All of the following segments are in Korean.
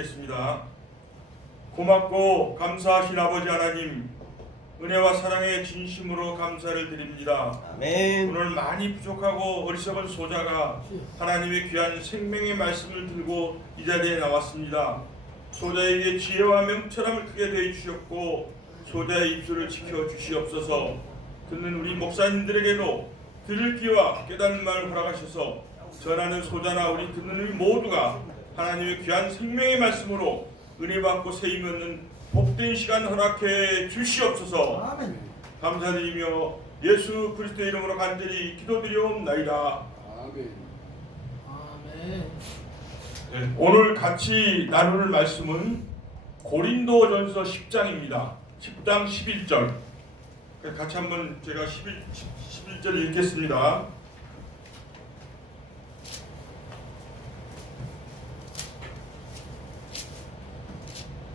기도드리겠습니다. 고맙고 감사하신 아버지 하나님, 은혜와 사랑에 진심으로 감사를 드립니다. 아멘. 오늘 많이 부족하고 어리석은 소자가 하나님의 귀한 생명의 말씀을 들고 이 자리에 나왔습니다. 소자에게 지혜와 명철함을 크게 더해 주셨고 소자의 입술을 지켜 주시옵소서. 듣는 우리 목사님들에게도 들을 귀와 깨닫는 마음을 허락하셔서 전하는 소자나 우리 듣는 우리 모두가 하나님의 귀한 생명의 말씀으로 은혜 받고 세임 얻는 복된 시간 허락해 주시옵소서. 아멘. 감사드리며 예수 그리스도의 이름으로 간절히 기도드리옵나이다. 아멘. 아멘. 네, 오늘 같이 나눌 말씀은 고린도전서 10장입니다. 10장 11절. 같이 한번 제가 11절 읽겠습니다.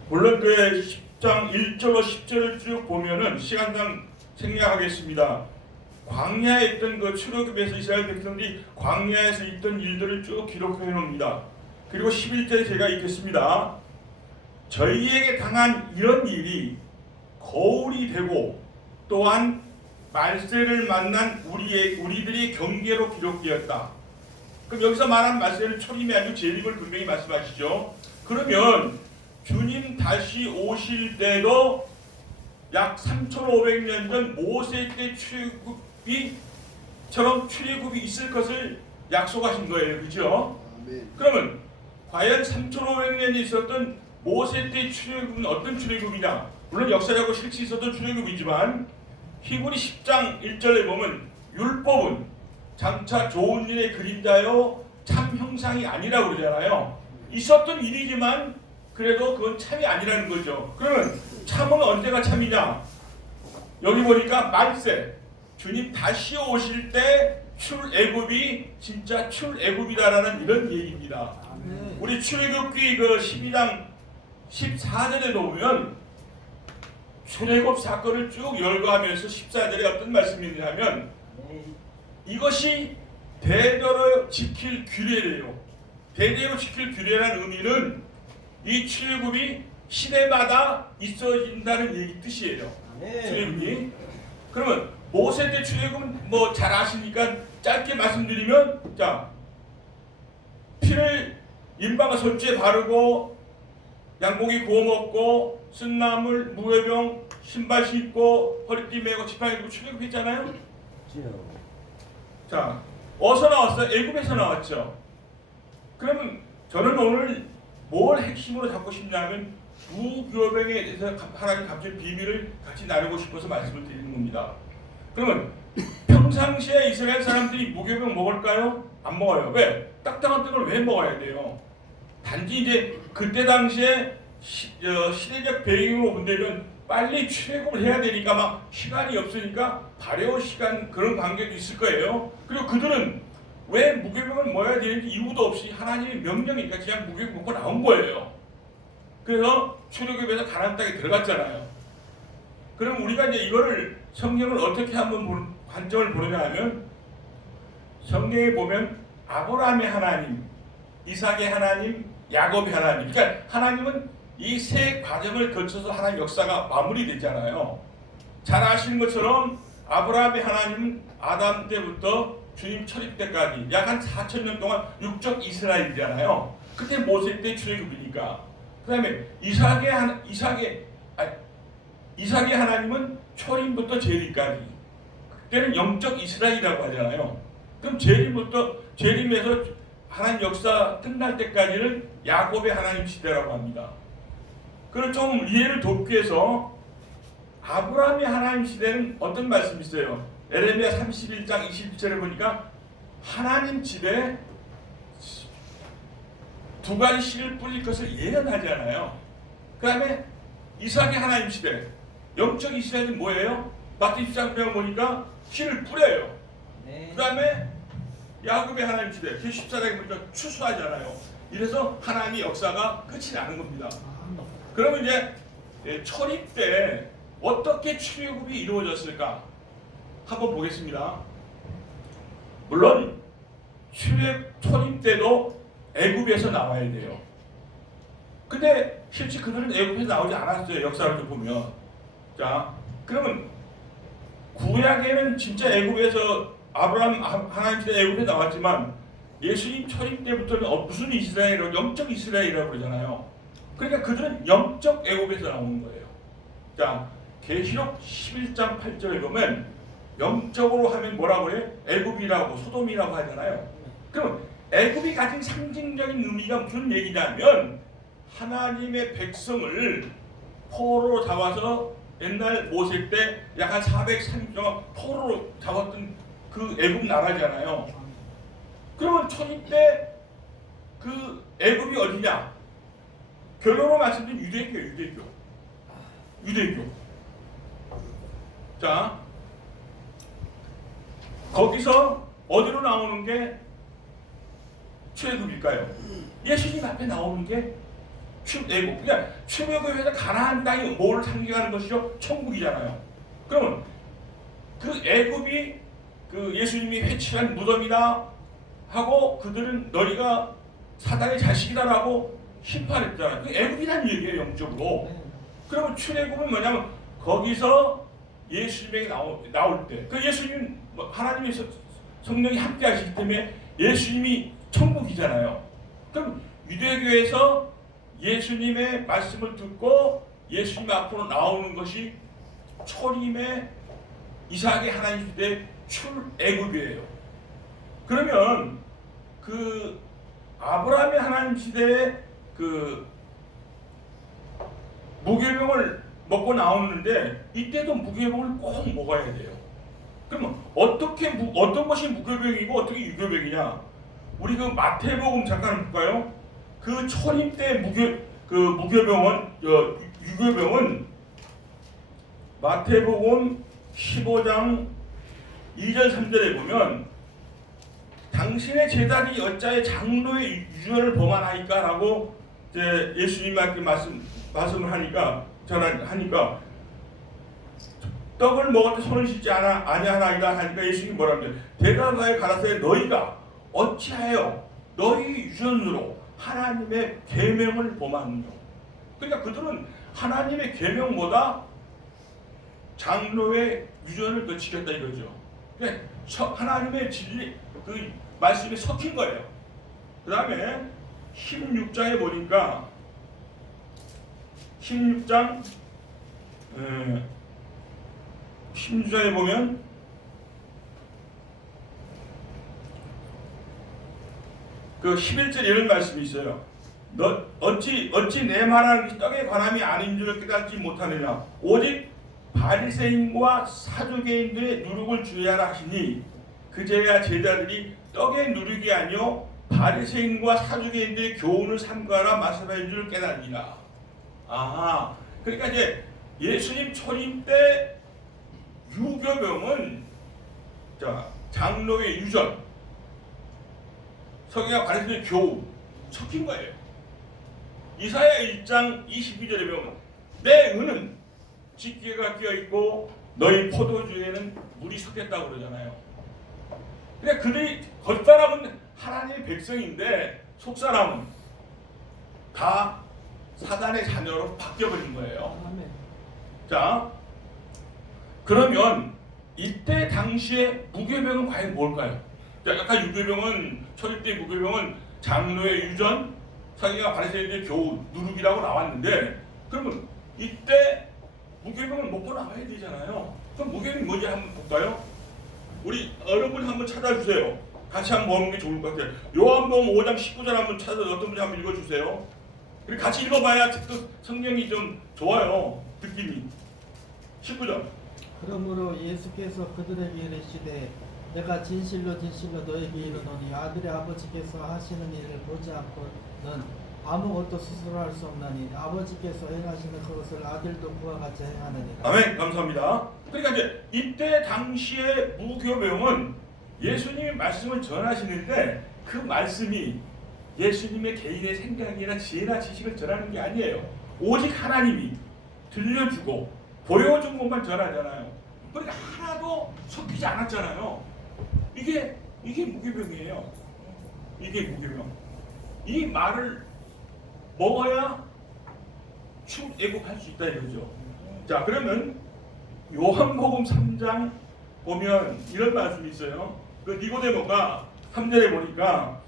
물론 그 10장 1절로 10절을 쭉 보면은 시간상 생략하겠습니다. 광야에 있던 그 출애굽에서 이스라엘 백성들이 광야에서 있던 일들을 쭉 기록해 놓습니다. 그리고 11절에 제가 읽겠습니다. 저희에게 당한 이런 일이 거울이 되고 또한 말세를 만난 우리들의 경계로 기록되었다. 그럼 여기서 말한 말세는 초림이 아니고 재림을 분명히 말씀하시죠. 그러면 주님 다시 오실 때도 약 3,500년 전 모세 때 출애굽이 있을 것을 약속하신 거예요. 그죠? 아멘. 그러면 과연 3,500년이 있었던 모세 때 출애굽은 어떤 출애굽이냐? 물론 역사적으로 실제 있었던 출애굽이지만 히브리 10장 1절에 보면 율법은 장차 좋은 일의 그림자요 참 형상이 아니라고 그러잖아요. 있었던 일이지만 그래도 그건 참이 아니라는 거죠. 그러면 참은 언제가 참이냐? 여기 보니까 말세, 주님 다시 오실 때 출애굽이 진짜 출애굽이다라는 이런 얘기입니다. 아멘. 우리 출애굽기 그 12장 14절에 보면 출애굽 사건을 쭉 열거하면서 14절에 어떤 말씀이 있냐면 이것이 대대로 지킬 규례래요. 대대로 지킬 규례라는 의미는 이 출애굽이 시대마다 있어진다는 얘기 뜻이에요. 출애굽이. 그러면 모세 때 출애굽은 뭐 잘 아시니까 짧게 말씀드리면 자 피를 인방과 손주에 바르고 양고기 구워 먹고 쓴나물 무회병 신발 신고 허리띠 메고 지팡이 들고 출애굽했잖아요. 자 어디서 나왔어요? 애굽에서 나왔죠. 그러면 저는 오늘 뭘 핵심으로 잡고 싶냐면 무교병에 대해서 하나님 갑자기 비밀을 같이 나누고 싶어서 말씀을 드리는 겁니다. 그러면 평상시에 이스라엘 사람들이 무교병 먹을까요? 안 먹어요. 왜? 딱딱한 떡을 왜 먹어야 돼요? 단지 이제 그때 당시에 시대적 배경으로 본다면 빨리 출애굽을 해야 되니까 막 시간이 없으니까 발효 시간 그런 관계도 있을 거예요. 그리고 그들은 왜 무교병을 먹어야 되는지 이유도 없이 하나님의 명령이니까 그냥 무교병 먹고 나온 거예요. 그래서 출애굽에서 가나안 땅에 들어갔잖아요. 그럼 우리가 이제 이거를 성경을 어떻게 한번 관점을 보느냐 하면 성경에 보면 아브라함의 하나님, 이삭의 하나님, 야곱의 하나님. 그러니까 하나님은 이 세 과정을 거쳐서 하나님 역사가 마무리됐잖아요. 잘 아시는 것처럼 아브라함의 하나님은 아담 때부터 주님 철입 때까지 약 한 4,000년 동안 육적 이스라엘이잖아요. 그때 모세 때 출애굽이니까. 그 다음에 이삭의 하나님은 초림부터 재림까지. 그때는 영적 이스라엘이라고 하잖아요. 그럼 재림에서 하나님 역사 끝날 때까지는 야곱의 하나님 시대라고 합니다. 그걸 좀 이해를 돕기 위해서 아브라함의 하나님 시대는 어떤 말씀이 있어요? 에레미야 31장 21절에 보니까 하나님 집에 두 가지 씨를 뿌릴 것을 예언하잖아요. 그 다음에 이삭의 하나님 시대, 영적 이스라엘은 뭐예요? 마태 13장 보니까 씨를 뿌려요. 그 다음에 야곱의 하나님 시대, 그 14장에 보니까 추수하잖아요. 이래서 하나님의 역사가 끝이 나는 겁니다. 그러면 이제 초림 때 어떻게 출애굽이 이루어졌을까? 한번 보겠습니다. 물론 초림 때도 애굽에서 나와야 돼요. 근데 실제 그들은 애굽에서 나오지 않았어요. 역사를 좀 보면. 자, 그러면 구약에는 진짜 애굽에서 아브라함 하나님 시대 애굽에 나왔지만 예수님 초림 때부터는 무슨 이스라엘이라고 영적 이스라엘이라고 그러잖아요. 그러니까 그들은 영적 애굽에서 나오는 거예요. 자, 계시록 11장 8절에 보면 영적으로 하면 뭐라고 그래? 애굽이라고 소돔이라고 하잖아요. 그럼 애굽이 가진 상징적인 의미가 무슨 얘기냐면 하나님의 백성을 포로로 잡아서 옛날 모세 때 약 한 430년 동안 포로로 잡았던 그 애굽 나라잖아요. 그러면 초림 때 그 애굽이 어디냐? 결론으로 말씀드린 유대교. 자, 거기서 어디로 나오는 게 출애굽일까요? 예수님 앞에 나오는 게 애굽. 그러니까 출애굽에서 가나안 땅이 뭘 상징하는 것이죠? 천국이잖아요. 그러면 그 애굽이 그 예수님이 회칠한 무덤이다 하고 그들은 너희가 사단의 자식이다라고 심판했잖아요. 그 애굽이라는 얘기예요, 영적으로. 그러면 출애굽은 뭐냐면 거기서 예수님에게 나올 때, 그 예수님 하나님의 성령이 함께 하시기 때문에 예수님이 천국이잖아요. 그럼 유대교에서 예수님의 말씀을 듣고 예수님 앞으로 나오는 것이 초림의 이삭의 하나님 시대 출애굽이에요. 그러면 그 아브라함의 하나님 시대에 그 무교병을 먹고 나오는데 이때도 무교병을 꼭 먹어야 돼요. 그러면 어떤 것이 무교병이고 어떻게 유교병이냐? 우리 그 마태복음 잠깐 볼까요? 그 초림 때 유교병은 마태복음 15장 2절 3절에 보면 당신의 제자들이 여자의 장로의 유전을 범하나이까라고 이제 예수님한테 말씀을 하니까 전하니까 떡을 먹을 때 손을 씻지 아니하나이다 하니까 예수님이 뭐라 그래요? 대답하여 가라사대 너희가 어찌하여 너희 유전으로 하나님의 계명을 범하느냐. 그러니까 그들은 하나님의 계명보다 장로의 유전을 더 지켰다 이거죠. 그러니까 하나님의 진리 그 말씀에 섞인 거예요. 그 다음에 16장에 보니까 16장에 보면 그 11절 이런 말씀이 있어요. 너 어찌 내 말하는 것이 떡에 관함이 아닌 줄을 깨닫지 못하느냐. 오직 바리새인과 사두개인들의 누룩을 주의하라 하시니 그제야 제자들이 떡의 누룩이 아니요 바리새인과 사두개인들의 교훈을 삼가라 말씀하신 줄을 깨닫니라. 아, 그러니까 이제 예수님 초림 때 유교병은 자 장로의 유전, 서기가 바리새인의 교훈 섞인 거예요. 이사야 1장 22절에 보면 내 은은 집게가 끼어 있고 너희 포도주에는 물이 섞였다고 그러잖아요. 그러니까 그들이 겉사람은 하나님의 백성인데 속사람은 다 사단의 자녀로 바뀌어버린 거예요. 아멘. 자, 그러면 이때 당시에 무교병은 과연 뭘까요? 자, 아까 유교병은 초림 때 무교병은 장로의 유전, 서기가 바리새인의 교훈, 누룩이라고 나왔는데 그러면 이때 무교병을 먹고 나와야 되잖아요. 그럼 무교병이 뭔지 한번 볼까요? 우리 여러분이 한번 찾아주세요. 같이 한번 보는 게 좋을 것 같아요. 요한복음 5장 19절 한번 찾아서 어떤 분이 한번 읽어주세요. 그리고 같이 읽어봐야 또 성경이 좀 좋아요. 느낌이. 19절. 그러므로 예수께서 그들에게 이르시되 내가 진실로 너에게 이르노니 아들의 아버지께서 하시는 일을 보지 않고는 아무것도 스스로 할 수 없나니 아버지께서 행하시는 그것을 아들도 그와 같이 행하느니라. 아멘. 감사합니다. 그러니까 이제 이때 당시의 무교병은 예수님이 말씀을 전하시는데 그 말씀이 예수님의 개인의 생각이나 지혜나 지식을 전하는 게 아니에요. 오직 하나님이 들려주고 보여준 것만 전하잖아요. 그러니까 하나도 섞이지 않았잖아요. 이게 무교병이에요. 이게 무교병. 이 말을 먹어야 출애굽할 수 있다 이거죠. 자, 그러면 요한복음 3장 보면 이런 말씀이 있어요. 그 니고데모가 3절에 보니까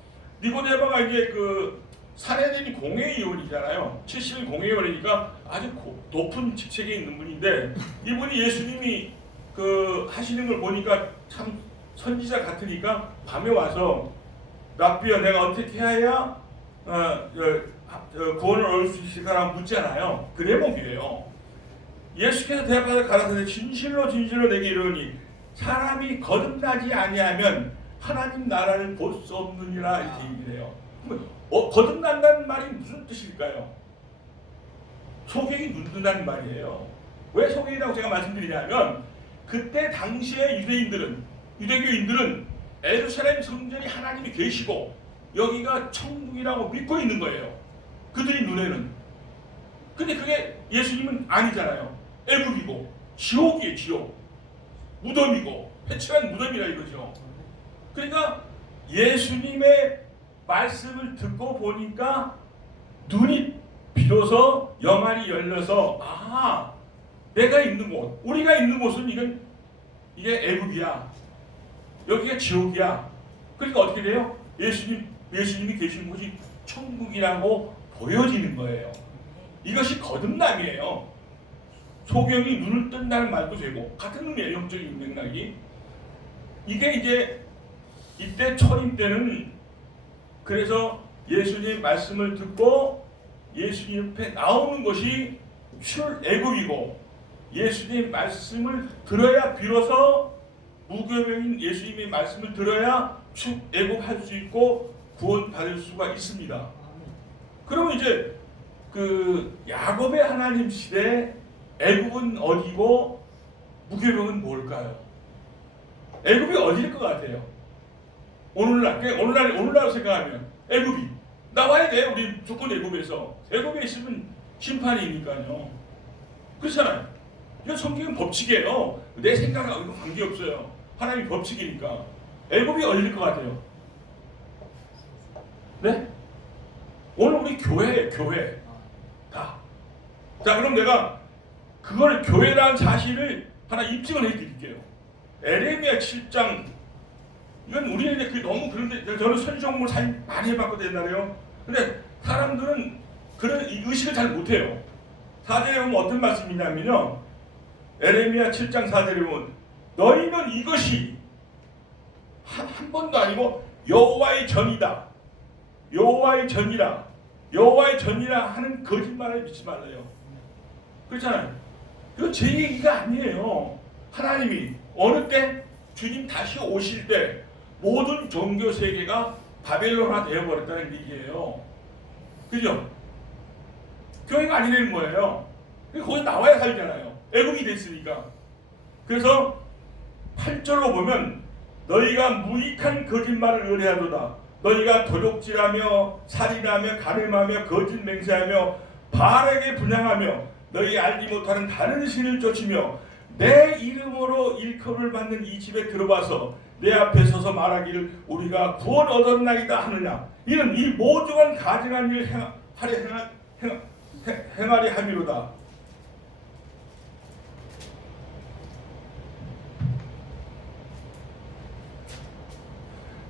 니고데모가 이제 그 사내들이 공회의원이잖아요. 70일 공회의원이니까 아주 높은 직책에 있는 분인데 이분이 예수님이 그 하시는 걸 보니까 참 선지자 같으니까 밤에 와서 랍비여 내가 어떻게 해야 구원을 얻을 수 있을까라고 묻잖아요. 그 대목이에요. 예수께서 대답하여 가라사대 진실로 진실로 내게 이르노니 사람이 거듭나지 아니하면 하나님 나라를 볼 수 없느니라 이렇게 얘기를 해요. 거듭난다는 말이 무슨 뜻일까요? 소경이 눕는다는 말이에요. 왜 소경이라고 제가 말씀드리냐면 그때 당시의 유대교인들은 예루살렘 성전이 하나님이 계시고 여기가 천국이라고 믿고 있는 거예요. 그들이 눈에는. 근데 그게 예수님은 아니잖아요. 애굽이고 지옥이에요. 지옥. 무덤이고 회칠한 무덤이라 이거죠. 그러니까 예수님의 말씀을 듣고 보니까 눈이 비로소 영안이 열려서 내가 있는 곳, 우리가 있는 곳은 이게 애굽이야. 여기가 지옥이야. 그러니까 어떻게 돼요? 예수님이 계신 곳이 천국이라고 보여지는 거예요. 이것이 거듭남이에요. 소경이 눈을 뜬다는 말도 되고 같은 의미예요. 영적인 맥락이. 이게 이제 이때 초림 때는 그래서 예수님 말씀을 듣고 예수님 옆에 나오는 것이 출애굽이고 예수님 말씀을 들어야 비로소 무교병인 예수님의 말씀을 들어야 출애굽할 수 있고 구원받을 수가 있습니다. 그러면 이제 그 야곱의 하나님 시대 애굽은 어디고 무교병은 뭘까요? 애굽이 어디일 것 같아요? 오늘날 생각하면 애굽이 나와야 돼요. 우리 무조건 애굽에서. 애굽에 있으면 심판이니까요. 그렇잖아요. 이건 성경은 법칙이에요. 내 생각하고 이거 관계없어요. 하나님 법칙이니까. 애굽이 어디일 것 같아요? 네? 오늘 우리 교회예요. 교회. 다. 자, 그럼 내가 그걸 교회라는 사실을 하나 입증을 해드릴게요. 에레미야 7장. 이건 우리에게 그게 너무 그런데 저는 선지적물 사진 많이 해봤거든요. 옛날에요. 근데 사람들은 그런 의식을 잘 못해요. 4절에 보면 어떤 말씀이냐면요. 에레미야 7장 4절에 보면 너희는 이것이 한 번도 아니고 여호와의 전이다. 여호와의 전이라. 여호와의 전이라 하는 거짓말을 믿지 말래요. 그렇잖아요. 이거 제 얘기가 아니에요. 하나님이 어느 때 주님 다시 오실 때 모든 종교 세계가 바벨론화 되어버렸다는 얘기예요. 그죠? 교회가 아니라는 거예요. 거기 나와야 살잖아요. 애국이 됐으니까. 그래서 8절로 보면 너희가 무익한 거짓말을 의뢰하도다. 너희가 도둑질하며 살인하며 간음하며 거짓 맹세하며 바알에게 분향하며 너희 알지 못하는 다른 신을 쫓으며 내 이름으로 일컬음을 받는 이 집에 들어와서 내 앞에 서서 말하기를 우리가 구원 얻었나이다 하느냐. 이는 이 모종한 가증한 일 행하리 함이로다.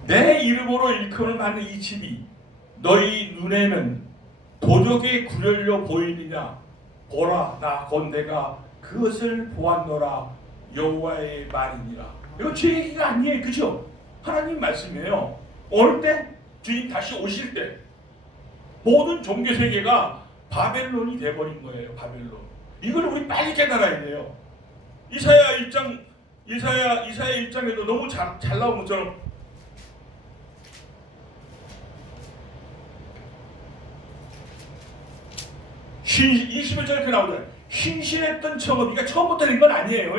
내 이름으로 일컬음을 받는 이 집이 너희 눈에는 도적의 구렬로 보이느냐. 보라, 나 곧 내가 그것을 보았노라. 여호와의 말이니라. 이거 제 얘기가 아니에요. 그죠? 하나님 말씀이에요. 어느 때? 주님 다시 오실 때 모든 종교 세계가 바벨론이 돼버린 거예요. 바벨론. 이걸 우리 빨리 깨달아야 돼요. 이사야 1장에도 너무 잘 나온 것처럼 21절에 이렇게 나오잖아요. 신실했던 성읍이, 그러니까 처음부터 된 건 아니에요.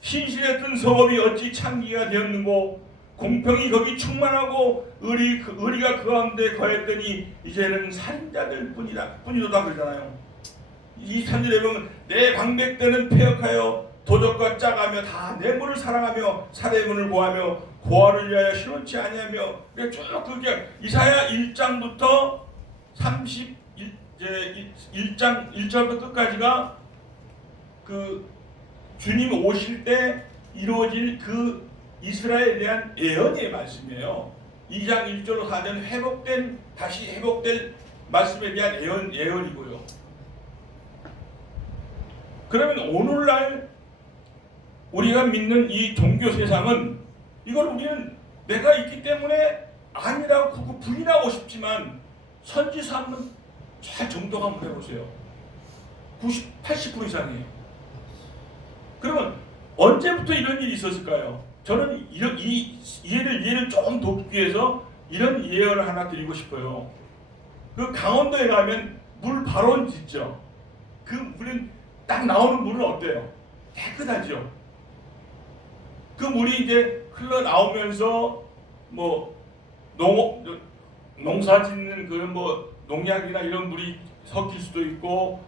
신실했던 성읍이 어찌 창기가 되었는고 공평이 거기 충만하고 의리가 그 가운데 거했더니 이제는 살인자들 뿐이로다 그러잖아요. 23절에 보면 내 방백들은 폐역하여 도적과 짜가며 다 내 문을 사랑하며 살해문을 고하며 고아를 위하여 실온치 아니하며 쭉 그렇게 이사야 1장부터 이제 1장 1절부터 끝까지가 그 주님 오실 때 이루어질 그 이스라엘에 대한 예언의 말씀이에요. 2장 1절로 4절 다시 회복될 말씀에 대한 예언이고요. 그러면 오늘날 우리가 믿는 이 종교 세상은 이걸 우리는 내가 있기 때문에 아니라고 부인하고 싶지만 선지서 한번 잘 정독 한번 해보세요. 80% 이상이에요. 그러면 언제부터 이런 일이 있었을까요? 저는 이 이해를 조금 돕기 위해서 이런 예언을 하나 드리고 싶어요. 그 강원도에 가면 물 발원 있죠. 그 물은 딱 나오는 물은 어때요? 깨끗하죠. 그 물이 이제 흘러나오면서 뭐 농사 짓는 그 뭐 농약이나 이런 물이 섞일 수도 있고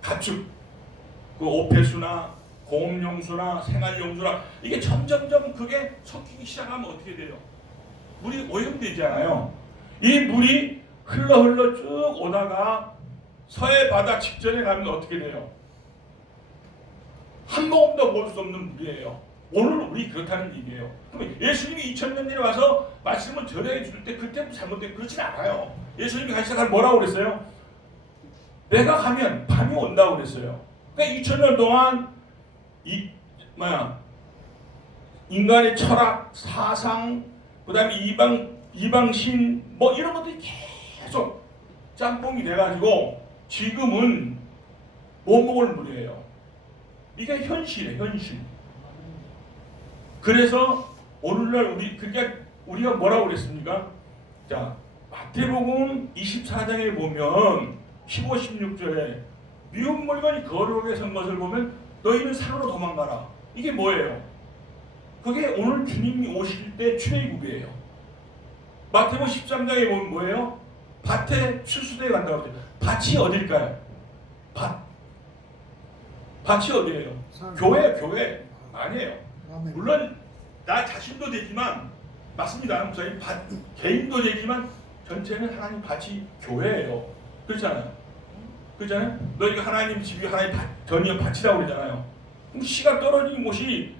가축 그 오폐수나 공업용수나 생활용수나 이게 점점점 그게 섞이기 시작하면 어떻게 돼요? 물이 오염되잖아요. 이 물이 흘러 쭉 오다가 서해 바다 직전에 가면 어떻게 돼요? 한 모금도 먹을 수 없는 물이에요. 오늘 우리 그렇다는 얘기예요. 그럼 예수님이 2000년 전에 와서 말씀을 전해 줄 때 그때부터 잘못된 그렇진 않아요. 예수님이 가시다가 뭐라고 그랬어요? 내가 가면 밤이 온다고 그랬어요. 그러니까 2000년 동안 인간의 철학, 사상, 그다음에 이방신 뭐 이런 것들이 계속 짬뽕이 돼가지고 지금은 못 먹을 물이에요. 이게 현실이에요, 현실. 그래서 오늘날 우리가 뭐라고 그랬습니까? 자, 마태복음 24장에 보면 15, 16절에 미운 물건이 거룩하게 선 것을 보면 너희는 산으로 도망가라. 이게 뭐예요? 그게 오늘 주님이 오실 때 출애굽이에요. 마태복음 13장에 보면 뭐예요? 밭에 추수대에 간다고 그러죠. 밭이 어딜까요? 밭이 어디예요? 교회 아니에요. 물론 나 자신도 되지만 맞습니다. 저희 개인도 되지만 전체는 하나님 밭이 교회예요. 그렇잖아요. 그렇잖아요. 너희가 하나님 집이 하나님 전이여 밭이라고 그러잖아요. 그럼 씨가 떨어진 곳이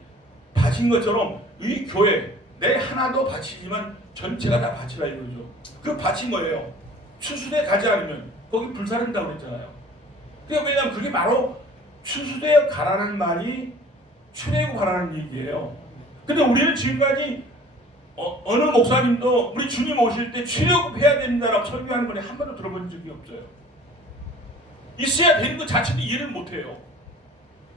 밭인 것처럼 이 교회 내 하나도 밭이지만 전체가 다 밭이라 이거죠. 그 밭이 뭐예요? 추수대 가지 않으면 거기 불사른다고 그랬잖아요. 그러니까 왜냐하면 그게 바로 추수대에 가라는 말이 출애굽하라는 얘기예요. 근데 우리는 지금까지 어느 목사님도 우리 주님 오실 때 출애굽해야 된다라고 설교하는 걸 한 번도 들어본 적이 없어요. 있어야 되는 것 자체도 이해를 못해요.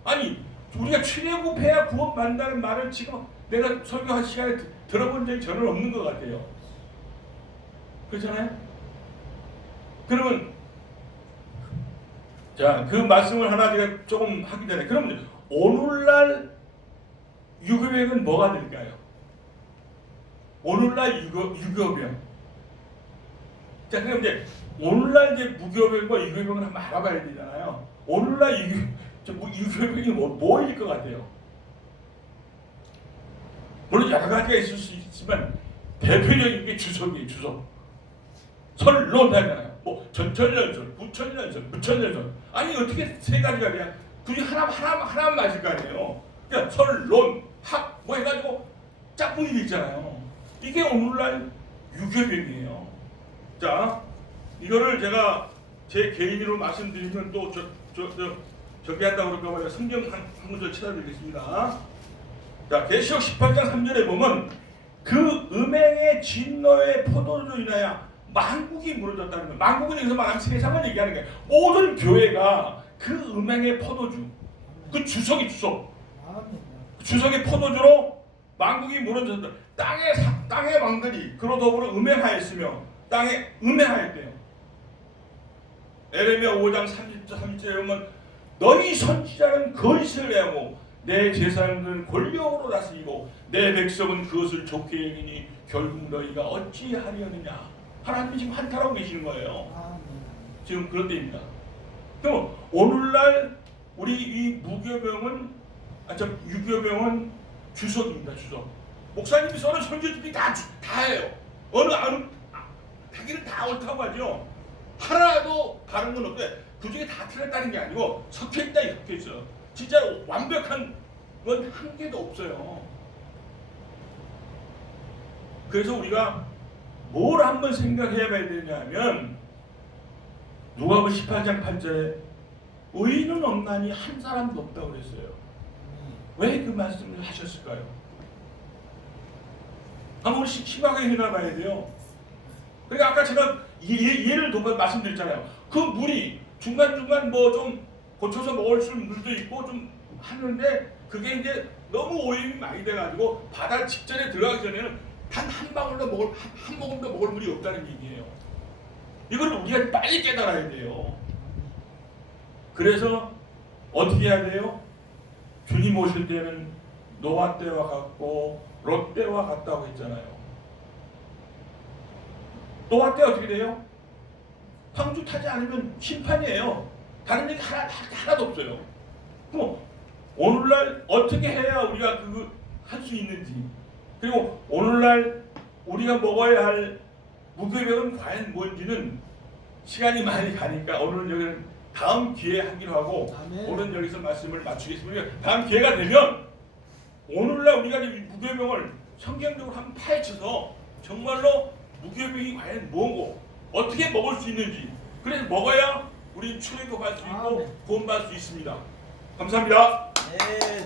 아니 우리가 출애굽해야 구원받는다는 말을 지금 내가 설교할 시간에 들어본 적이 저는 없는 것 같아요. 그렇잖아요? 그러면 자, 그 말씀을 하나 제가 조금 하기 전에 그러면 오늘날 유교병은 뭐가 될까요? 오늘날 유교병. 자, 그럼 이제 오늘날 이제 무교병과 유교병을 한번 알아봐야 되잖아요. 오늘날 유교병이 뭐일 것 같아요? 물론 여러 가지가 있을 수 있지만 대표적인 게 주석이에요. 주석. 설론하잖아요. 뭐 전천년설, 부천년설, 무천년설. 아니 어떻게 세 가지가 그냥 둘이 하나만 맞을 거 아니에요. 그러니까 설론, 학 뭐 해가지고 짝꿍이 있잖아요. 이게 오늘날 유교병이에요. 자, 이거를 제가 제 개인으로 말씀드리면 또 저기 한다고 그럴까 봐요. 성경 한 문절 찾아드리겠습니다. 자, 계시록 18장 3절에 보면 그 음행의 진노의 포도주로 인하여 만국이 무너졌다는 거예요. 만국은 여기서 말하면 세상을 얘기하는 거예요. 모든 교회가 그 음행의 포도주, 그 주석이 주석의 포도주로 만국이 무너졌다. 땅의 왕들이 그로 더불어 음행하였으며 땅에 음행하였대요. 에레미야 5장 30절에 보면 너희 선지자는 거짓을 내고 내 제사장들은 권력으로 다스리고 내 백성은 그것을 좋게 여기니 결국 너희가 어찌하려느냐. 하나님이 지금 한탄하고 계시는 거예요. 지금 그런 때입니다. 그럼 오늘날 우리 이 무교병은 유교병은 주석입니다. 주석. 목사님이 써는 선지들이 다 해요. 자기는 다 옳다고 하죠. 하나도 다른 건 없대. 그 중에 다 틀렸다는 게 아니고 섞여있다 섞여있어. 진짜 완벽한 건 한 개도 없어요. 그래서 우리가 뭘 한번 생각해 봐야 되냐면 누가복음 18장 8절에 의인은 없나니 한 사람도 없다고 그랬어요. 왜 그 말씀을 하셨을까요? 한번 심하게 생각해봐야 돼요. 그러니까 아까 제가 예를 들어 말씀드렸잖아요. 그 물이 중간중간 뭐 좀 고쳐서 먹을 수 있는 물도 있고 좀 하는데 그게 이제 너무 오염이 많이 돼가지고 바다 직전에 들어가기 전에는 단 한 방울도 한 모금도 먹을 물이 없다는 얘기예요. 이걸 우리가 빨리 깨달아야 돼요. 그래서 어떻게 해야 돼요? 주님 오실 때는 노아 때와 같고 롯 때와 같다고 했잖아요. 노아 때 어떻게 돼요? 방주 타지 않으면 심판이에요. 다른 얘기 하나도 없어요. 그럼 오늘날 어떻게 해야 우리가 그거 할 수 있는지, 그리고 오늘날 우리가 먹어야 할 무교병은 과연 뭔지는 시간이 많이 가니까 오늘은 여기는 다음 기회에 하기로 하고 아멘. 오늘 여기서 말씀을 마치겠습니다. 다음 기회가 되면 오늘날 우리가 이 무교병을 성경적으로 한번 파헤쳐서 정말로 무교병이 과연 뭐고 어떻게 먹을 수 있는지, 그래서 먹어야 우리 출애굽할 수 있고 아멘. 구원받을 수 있습니다. 감사합니다. 네.